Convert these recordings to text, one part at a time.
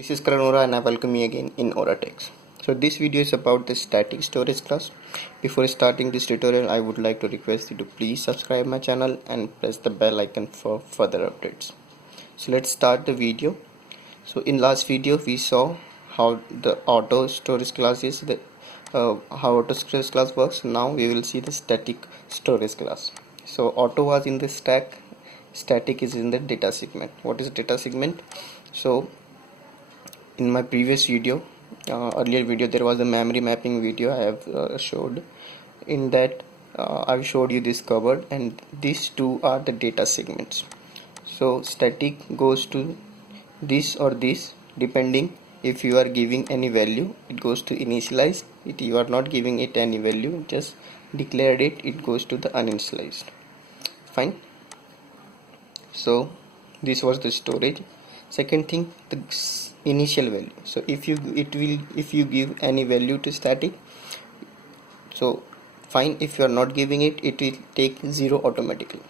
This is Karan Ora and I welcome you again in Oratex. So this video is about the static storage class. Before starting this tutorial, I would like to request you to please subscribe my channel and press the bell icon for further updates. So let's start the video. So in last video we saw how the auto storage class is how auto storage class works. Now we will see the static storage class. So auto was in the stack, static is in the data segment. What is data segment? So in my previous video, earlier video, there was a memory mapping video I have showed. In that I've showed you this cupboard, and these two are the data segments. So static goes to this or this depending. If you are giving any value, it goes to initialized. If you are not giving it any value, just declared it goes to the uninitialized. Fine. So this was the storage. Second thing, the initial value. So if you give any value to static, so fine. If you are not giving it, it will take 0 automatically.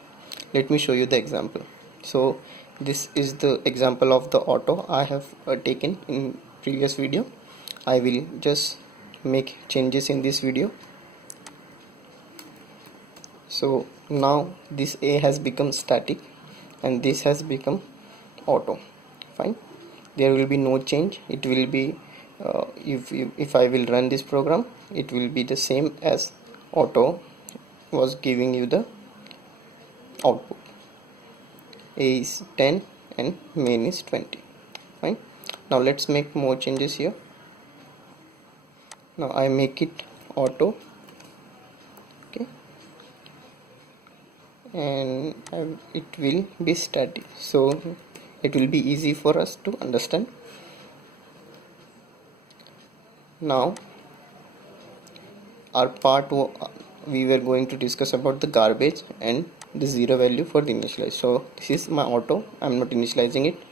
Let me show you the example. So this is the example of the auto I have taken in previous video. I will just make changes in this video. So now this A has become static and this has become auto. Fine, there will be no change. It will be if I will run this program, it will be the same as auto was giving you the output. A is 10 and main is 20. Fine, now let's make more changes here. Now I make it auto, okay, and it will be static, so it will be easy for us to understand. Now our part we were going to discuss about the garbage and the 0 value for the initialize. So this is my auto, I'm not initializing it,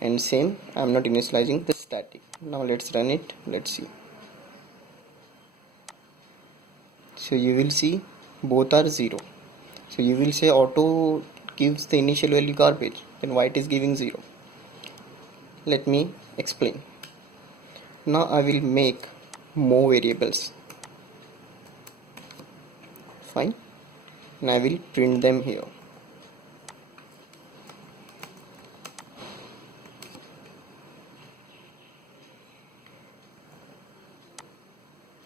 and same, I'm not initializing the static. Now let's run it, let's see. So you will see both are 0. So you will say auto gives the initial value garbage, then why it is giving 0? Let me explain. Now I will make more variables. Fine, and I will print them here.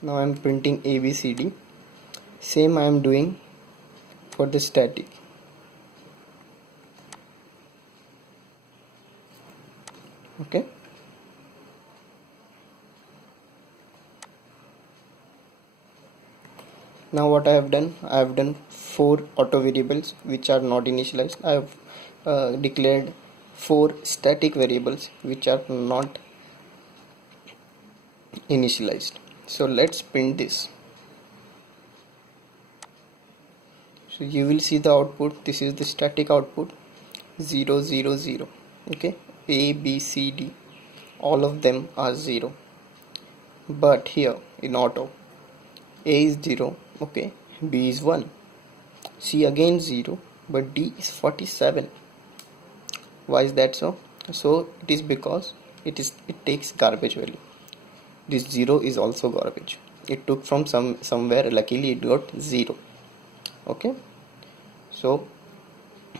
Now I am printing ABCD. Same I am doing for the static. Okay, now what I have done, 4 auto variables which are not initialized. I have declared 4 static variables which are not initialized. So let's print this. So you will see the output. This is the static output, 0 0 0. Okay, A B C D, all of them are 0, but here in auto A is 0, okay, B is 1, C again 0, but D is 47. Why is that so? So it is because it takes garbage value. This 0 is also garbage. It took from somewhere, luckily it got 0. Okay, so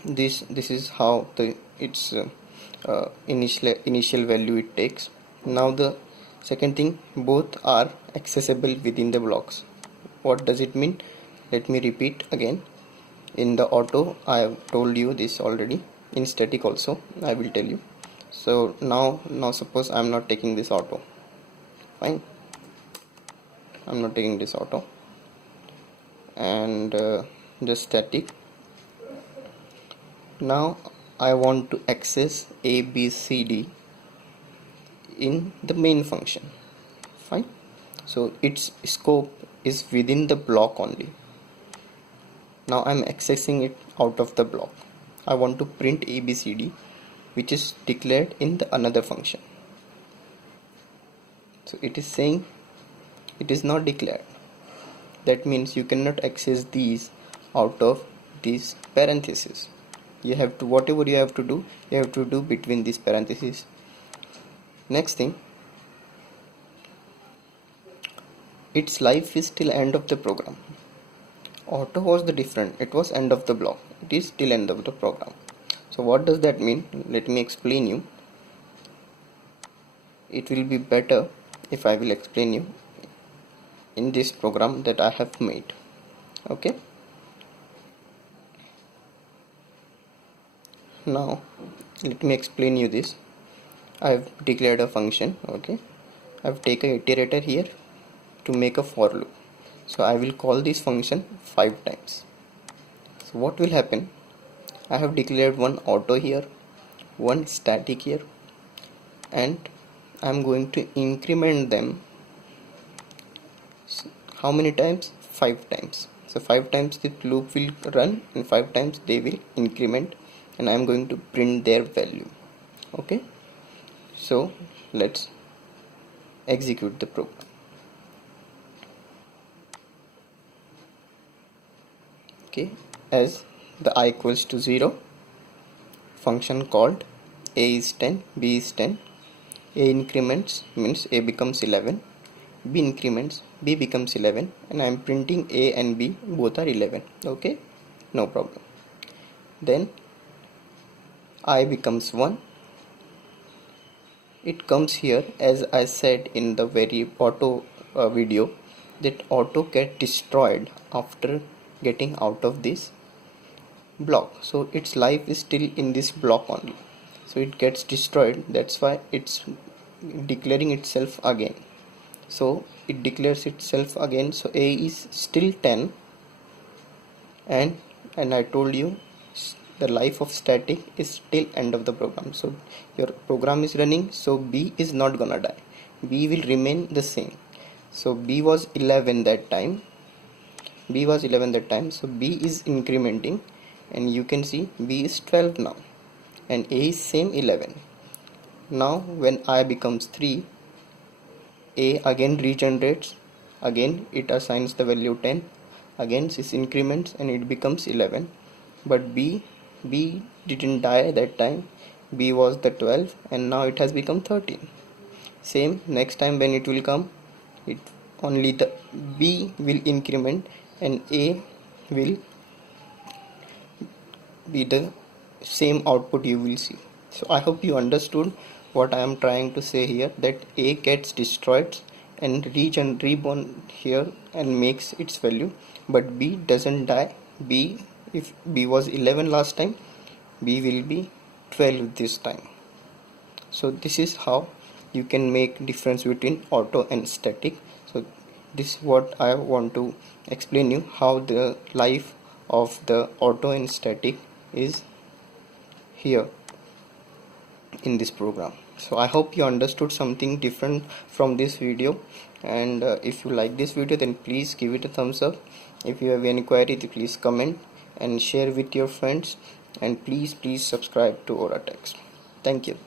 this is how the its initial value it takes. Now the second thing, both are accessible within the blocks. What does it mean? Let me repeat again. In the auto I have told you this already. In static also I will tell you. So now suppose I am not taking this auto. Fine, I'm not taking this auto, and the static. Now I want to access A B C D in the main function. Fine, so its scope is within the block only. Now I'm accessing it out of the block. I want to print ABCD, which is declared in the another function. So it is saying it is not declared. That means you cannot access these out of these parentheses. You have to, whatever you have to do between these parentheses. Next thing, its life is till end of the program. Auto was the different, it was end of the block, it is till end of the program. So what does that mean? Let me explain you. It will be better if I will explain you in this program that I have made. Okay, now let me explain you this. I have declared a function. Okay, I have taken iterator here to make a for loop. So I will call this function 5 times. So what will happen? I have declared one auto here, one static here, and I am going to increment them. How many times? 5 times. So 5 times the loop will run and 5 times they will increment, and I am going to print their value. Okay, so let's execute the program. Okay, as the I equals to 0, function called a is 10, b is 10, a increments means a becomes 11, b increments, b becomes 11, and I am printing a and b both are 11. Okay, no problem. Then I becomes 1. It comes here, as I said in the very auto video, that auto get destroyed after getting out of this block. So its life is still in this block only, so it gets destroyed. That's why it's declaring itself again. So it declares itself again. So a is still 10, and I told you the life of static is till end of the program. So your program is running, so b is not gonna die, b will remain the same. So b was 11 that time, so b is incrementing, and you can see b is 12 now, and a is same 11. Now when I becomes 3, a again regenerates, again it assigns the value 10, again this increments and it becomes 11. But b didn't die that time, b was the 12, and now it has become 13. Same, next time when it will come, it only the b will increment and a will be the same output you will see. So I hope you understood what I am trying to say here, that a gets destroyed and reborn here and makes its value, but b doesn't die. B, if b was 11 last time, b will be 12 this time. So this is how you can make difference between auto and static. So this is what I want to explain you, how the life of the auto and static is here in this program. So I hope you understood something different from this video, and if you like this video, then please give it a thumbs up. If you have any query, then please comment and share with your friends, and please subscribe to Auratext. Thank you.